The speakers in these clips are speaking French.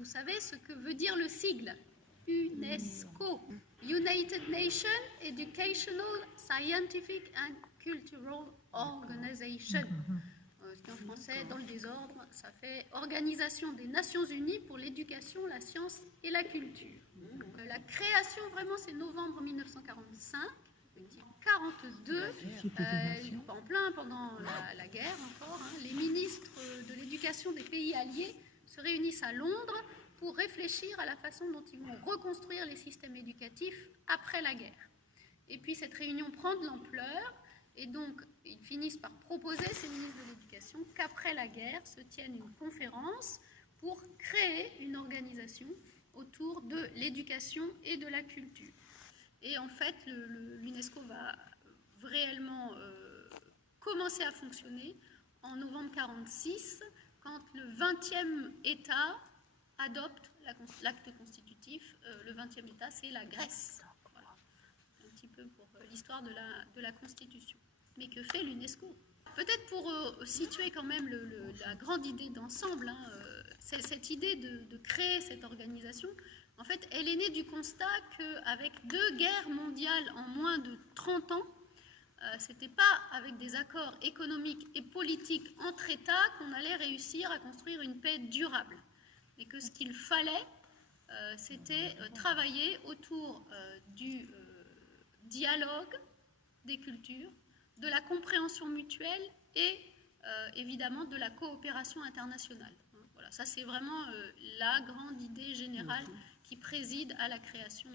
vous savez ce que veut dire le sigle UNESCO, United Nations Educational, Scientific and Cultural Organization. Ce qui en français, dans le désordre, ça fait Organisation des Nations Unies pour l'éducation, la science et la culture. La création, vraiment, c'est novembre 1945, 42, en plein pendant la guerre encore. Les ministres de l'éducation des pays alliés se réunissent à Londres pour réfléchir à la façon dont ils vont reconstruire les systèmes éducatifs après la guerre. Et puis cette réunion prend de l'ampleur, et donc ils finissent par proposer, ces ministres de l'éducation, qu'après la guerre se tienne une conférence pour créer une organisation autour de l'éducation et de la culture. Et en fait, l'UNESCO va réellement commencer à fonctionner en novembre 1946, quand le 20e État adopte l'acte constitutif. Le 20e État, c'est la Grèce. Voilà. Un petit peu pour l'histoire de la Constitution. Mais que fait l'UNESCO? Peut-être pour situer quand même la grande idée d'ensemble, cette idée de créer cette organisation, en fait, elle est née du constat qu'avec 2 guerres mondiales en moins de 30 ans, c'était pas avec des accords économiques et politiques entre États qu'on allait réussir à construire une paix durable. Et que ce qu'il fallait, c'était travailler autour du dialogue des cultures, de la compréhension mutuelle et évidemment de la coopération internationale. Voilà, ça c'est vraiment la grande idée générale qui préside à la création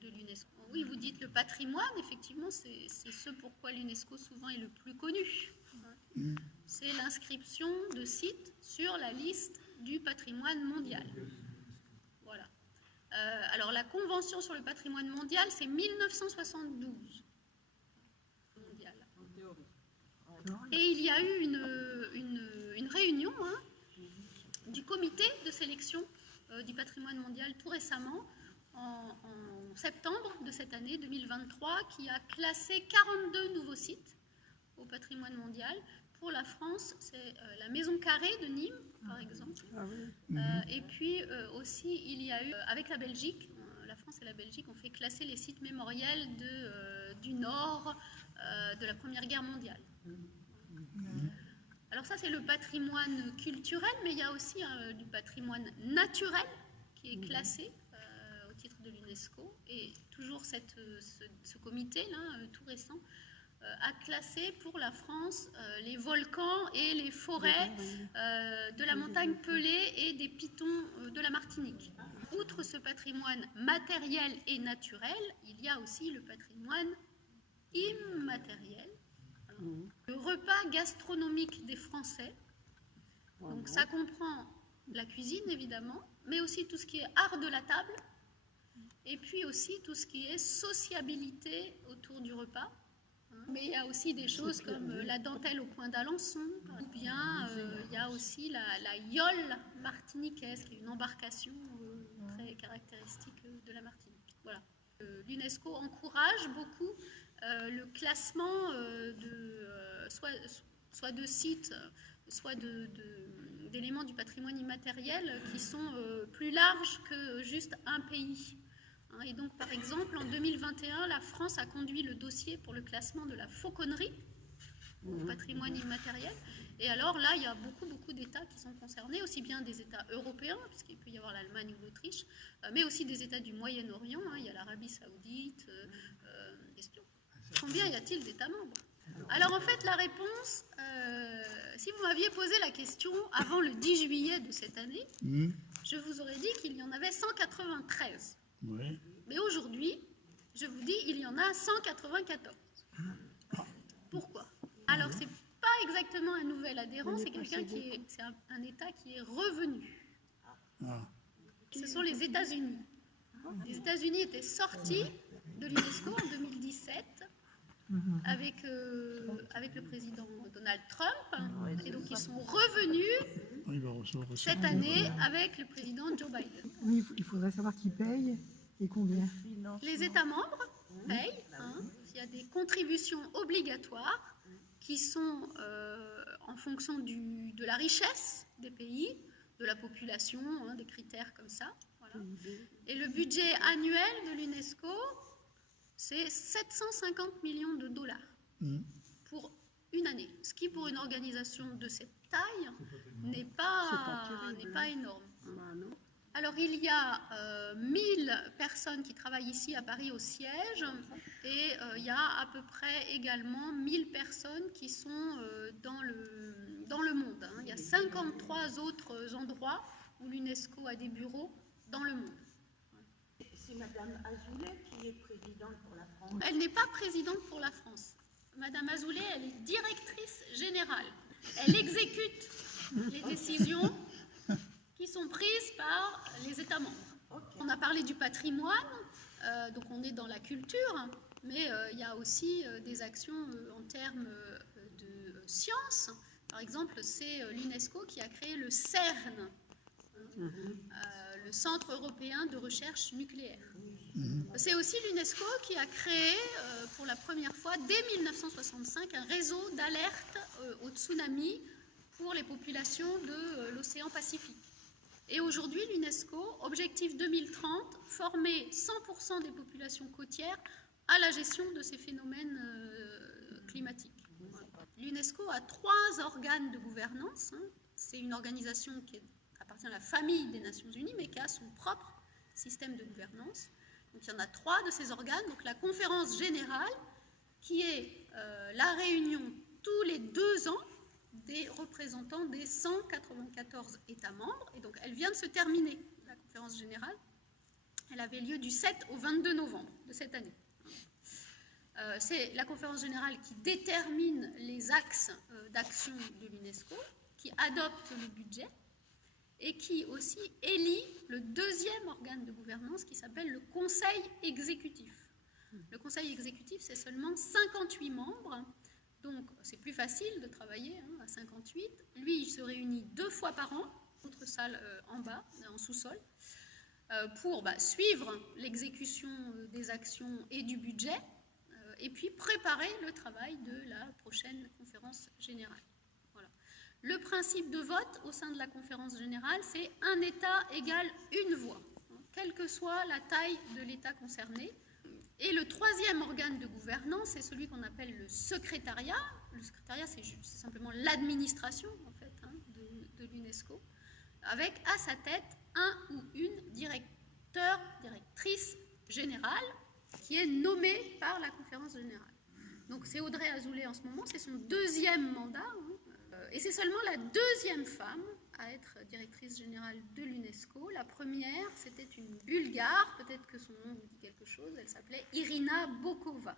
de l'UNESCO. Oui, vous dites le patrimoine, effectivement, c'est ce pourquoi l'UNESCO souvent est le plus connu. C'est l'inscription de sites sur la liste du patrimoine mondial. Voilà. Alors la Convention sur le patrimoine mondial, c'est 1972. Mondial. Et il y a eu une réunion du comité de sélection du patrimoine mondial tout récemment, en septembre de cette année 2023, qui a classé 42 nouveaux sites au patrimoine mondial. Pour la France, c'est la Maison Carrée de Nîmes, par exemple. Et puis aussi, il y a eu, avec la Belgique, la France et la Belgique ont fait classer les sites mémoriels du Nord de la Première Guerre mondiale. Alors ça, c'est le patrimoine culturel, mais il y a aussi du patrimoine naturel qui est classé au titre de l'UNESCO. Et toujours ce comité-là, tout récent, a classé pour la France les volcans et les forêts de la montagne Pelée et des pitons de la Martinique. Outre ce patrimoine matériel et naturel, il y a aussi le patrimoine immatériel. Le repas gastronomique des Français, donc ça comprend la cuisine évidemment, mais aussi tout ce qui est art de la table, et puis aussi tout ce qui est sociabilité autour du repas. Mais il y a aussi des choses comme la dentelle au coin d'Alençon, ou bien il y a aussi la yole martiniquaise, qui est une embarcation très caractéristique de la Martinique. Voilà. L'UNESCO encourage beaucoup le classement soit de sites, soit d'éléments du patrimoine immatériel qui sont plus larges que juste un pays. Et donc, par exemple, en 2021, la France a conduit le dossier pour le classement de la fauconnerie au patrimoine immatériel. Et alors là, il y a beaucoup d'États qui sont concernés, aussi bien des États européens, puisqu'il peut y avoir l'Allemagne ou l'Autriche, mais aussi des États du Moyen-Orient. Il y a l'Arabie Saoudite, Combien y a-t-il d'États membres? Alors en fait, la réponse, si vous m'aviez posé la question avant le 10 juillet de cette année, je vous aurais dit qu'il y en avait 193. Oui. Mais aujourd'hui, je vous dis, il y en a 194. Pourquoi? Alors, c'est pas exactement un nouvel adhérent, c'est quelqu'un c'est un État qui est revenu. Ce sont les États-Unis. Les États-Unis étaient sortis de l'UNESCO en 2017 avec le président Donald Trump, et donc ils sont revenus cette année avec le président Joe Biden. Oui, il faudrait savoir qui paye et combien. Les États membres payent. Il y a des contributions obligatoires qui sont en fonction de la richesse des pays. de la population, hein, des critères comme ça. Voilà. Et le budget annuel de l'UNESCO, c'est 750 millions de dollars pour une année. Ce qui, pour une organisation de cette taille, n'est pas énorme. Alors, il y a 1000 personnes qui travaillent ici à Paris au siège et il y a à peu près également 1000 personnes qui sont dans le monde. Hein. Il y a 53 autres endroits où l'UNESCO a des bureaux dans le monde. C'est Madame Azoulay qui est présidente pour la France. Elle n'est pas présidente pour la France. Madame Azoulay, elle est directrice générale. Elle exécute les décisions qui sont prises par les États membres. Okay. On a parlé du patrimoine, donc on est dans la culture, mais il y a aussi des actions en termes de sciences. Par exemple, c'est l'UNESCO qui a créé le CERN, le Centre européen de recherche nucléaire. C'est aussi l'UNESCO qui a créé pour la première fois, dès 1965, un réseau d'alerte au tsunami pour les populations de l'océan Pacifique. Et aujourd'hui, l'UNESCO, objectif 2030, former 100% des populations côtières à la gestion de ces phénomènes climatiques. L'UNESCO a 3 organes de gouvernance. Hein. C'est une organisation qui appartient à la famille des Nations Unies, mais qui a son propre système de gouvernance. Donc, il y en a 3 de ces organes. Donc, la conférence générale, qui est la réunion tous les 2 ans des représentants des 194 États membres. Et donc, elle vient de se terminer, la conférence générale. Elle avait lieu du 7 au 22 novembre de cette année. C'est la conférence générale qui détermine les axes d'action de l'UNESCO, qui adopte le budget et qui aussi élit le 2e organe de gouvernance qui s'appelle le Conseil exécutif. Le Conseil exécutif, c'est seulement 58 membres. Donc, c'est plus facile de travailler à 58. Lui, il se réunit 2 fois par an, autre salle en bas, en sous-sol, pour suivre l'exécution des actions et du budget, et puis préparer le travail de la prochaine conférence générale. Voilà. Le principe de vote au sein de la conférence générale, c'est un État égale une voix, quelle que soit la taille de l'État concerné. Et le 3e organe de gouvernance, c'est celui qu'on appelle le secrétariat. Le secrétariat, c'est simplement l'administration en fait, de l'UNESCO, avec à sa tête un ou une directeur, directrice générale, qui est nommée par la conférence générale. Donc c'est Audrey Azoulay en ce moment, c'est son 2e mandat, et c'est seulement la 2e femme à être directrice générale de l'UNESCO. La première, c'était une Bulgare, peut-être que son nom vous dit quelque chose, elle s'appelait Irina Bokova.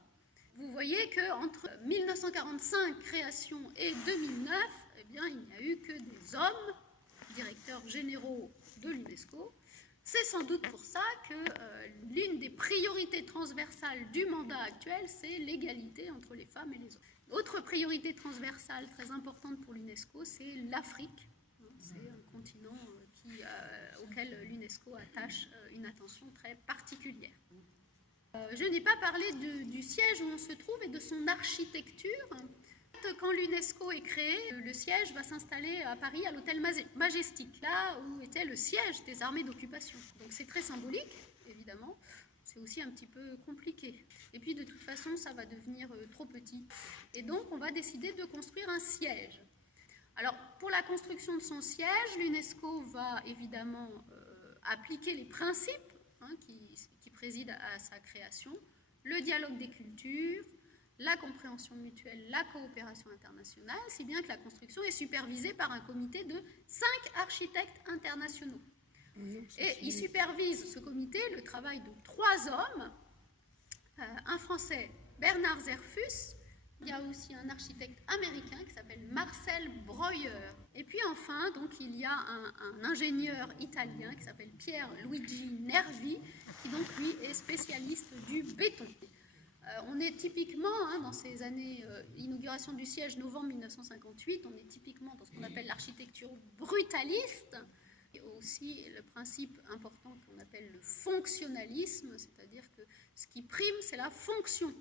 Vous voyez qu'entre 1945, création, et 2009, eh bien, il n'y a eu que des hommes, directeurs généraux de l'UNESCO. C'est sans doute pour ça que l'une des priorités transversales du mandat actuel, c'est l'égalité entre les femmes et les hommes. Autre priorité transversale très importante pour l'UNESCO, c'est l'Afrique. C'est un continent auquel l'UNESCO attache une attention très particulière. Je n'ai pas parlé du siège où on se trouve et de son architecture. Quand l'UNESCO est créé, le siège va s'installer à Paris, à l'hôtel Majestic, là où était le siège des armées d'occupation. Donc c'est très symbolique, évidemment. C'est aussi un petit peu compliqué. Et puis de toute façon, ça va devenir trop petit. Et donc on va décider de construire un siège. Alors, pour la construction de son siège, l'UNESCO va évidemment appliquer les principes qui président à sa création, le dialogue des cultures, la compréhension mutuelle, la coopération internationale, si bien que la construction est supervisée par un comité de 5 architectes internationaux. Et il supervise, ce comité, le travail de 3 hommes, un Français, Bernard Zerfus. Il y a aussi un architecte américain qui s'appelle Marcel Breuer. Et puis enfin, donc, il y a un ingénieur italien qui s'appelle Pier Luigi Nervi, qui donc lui est spécialiste du béton. On est typiquement, dans ces années, inauguration du siège novembre 1958, on est typiquement dans ce qu'on appelle l'architecture brutaliste, et aussi le principe important qu'on appelle le fonctionnalisme, c'est-à-dire que ce qui prime, c'est la fonction.